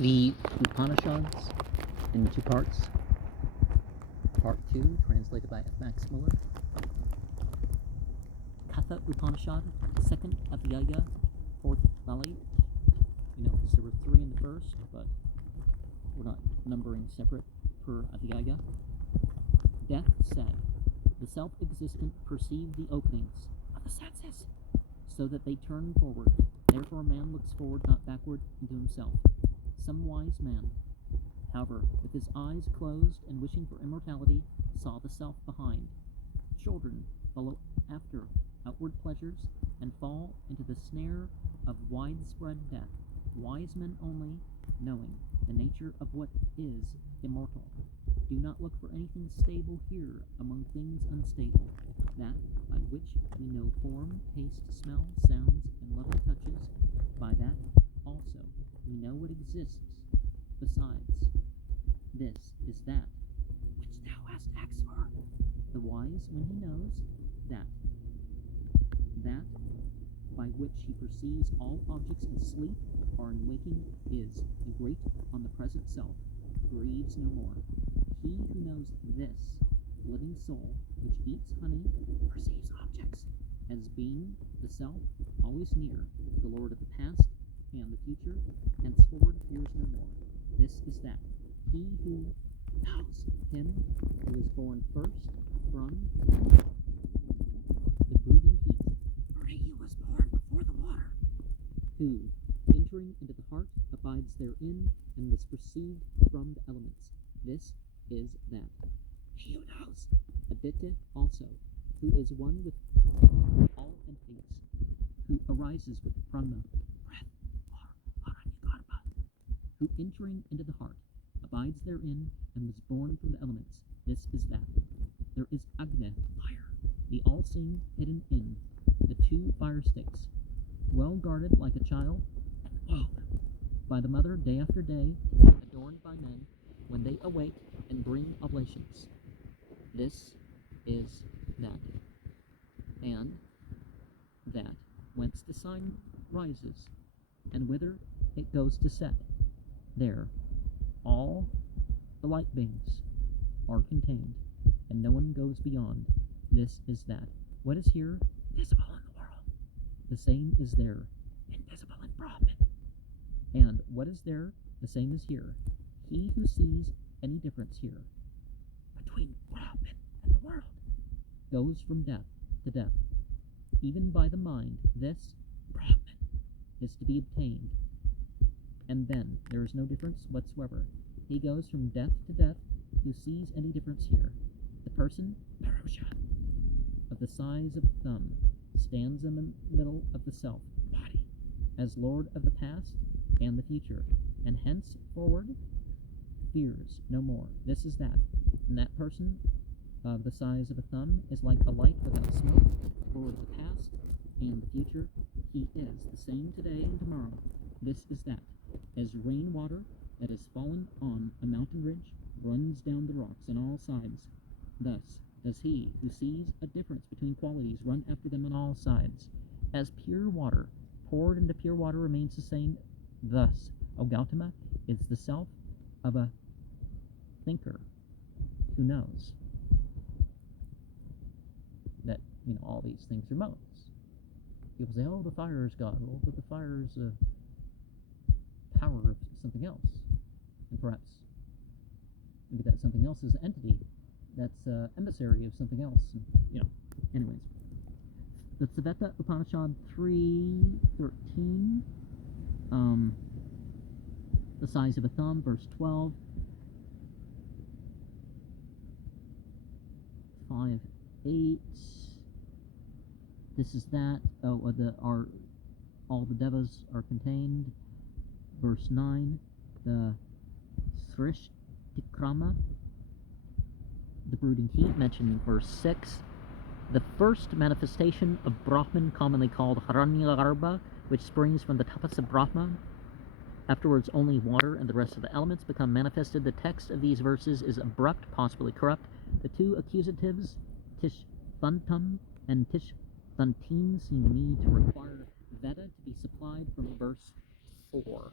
The Upanishads in two parts. Part 2, translated by F. Max Muller. Katha Upanishad, second Adhyaya, fourth valley. Because there were 3 in the first, but we're not numbering separate per Adhyaya. Death said, the self-existent perceive the openings of the senses, so that they turn forward. Therefore a man looks forward, not backward, into himself. Some wise man, however, with his eyes closed and wishing for immortality, saw the self behind. Children follow after outward pleasures and fall into the snare of widespread death. Wise men only, knowing the nature of what is immortal, do not look for anything stable here among things unstable, that by which we know form, taste, smell, sounds, and loving touches, by that also we know what exists besides. This is that which thou hast asked for. The wise, when he knows that by which he perceives all objects in sleep or in waking is a great on the present self, grieves no more. He who knows this living soul, which eats honey, perceives objects as being the self always near, the Lord of the past and the future, henceforward fears no more. This is that he who knows him who is born first from the brooding heat, for he was born before the water, who, entering into the heart, abides therein, and was perceived from the elements. This is that. He who knows Aditya also, who is one with all entities, who arises with Brahma, breath, or Aranyagarbha, who entering into the heart, abides therein, and was born from the elements. This is that. There is Agni, fire, the all-seeing hidden in the 2 fire sticks, well guarded like a child, and woven by the mother day after day, and adorned by men when they await and bring oblations. This is that. And that whence the sun rises, and whither it goes to set, there all the light beings are contained, and no one goes beyond. This is that. What is here visible in the world, the same is there, invisible in Brahman. And what is there, the same is here. He who sees any difference here between Brahman and the world goes from death to death. Even by the mind, this Brahman is to be obtained, and then there is no difference whatsoever. He goes from death to death who sees any difference here. The person, Purusha, of the size of a thumb, stands in the middle of the self, body, as Lord of the past and the future, and henceforward fears no more. This is that. And that person of the size of a thumb is like a light without smoke, Lord of the past and the future. He is the same today and tomorrow. This is that. As rainwater that has fallen on a mountain ridge runs down the rocks on all sides, thus does he who sees a difference between qualities run after them on all sides. As pure water poured into pure water remains the same, thus, O Gautama, is the self of a thinker who knows that, all these things are modes. People say, oh, the fire is God. Well, but the fire is a power of something else. And perhaps maybe that something else is an entity that's emissary of something else. And, anyways. The Katha Upanishad 3:13, the size of a thumb, verse 12, 5:8. This is that. All the devas are contained. Verse 9, the Srishtikrama, the brooding heat, mentioned in verse 6. The first manifestation of Brahman, commonly called Haranyagarbha, which springs from the tapas of Brahman. Afterwards, only water and the rest of the elements become manifested. The text of these verses is abrupt, possibly corrupt. The 2 accusatives, Tishthuntam and Tishthuntim, seem to me to require Veda to be supplied from verse 4.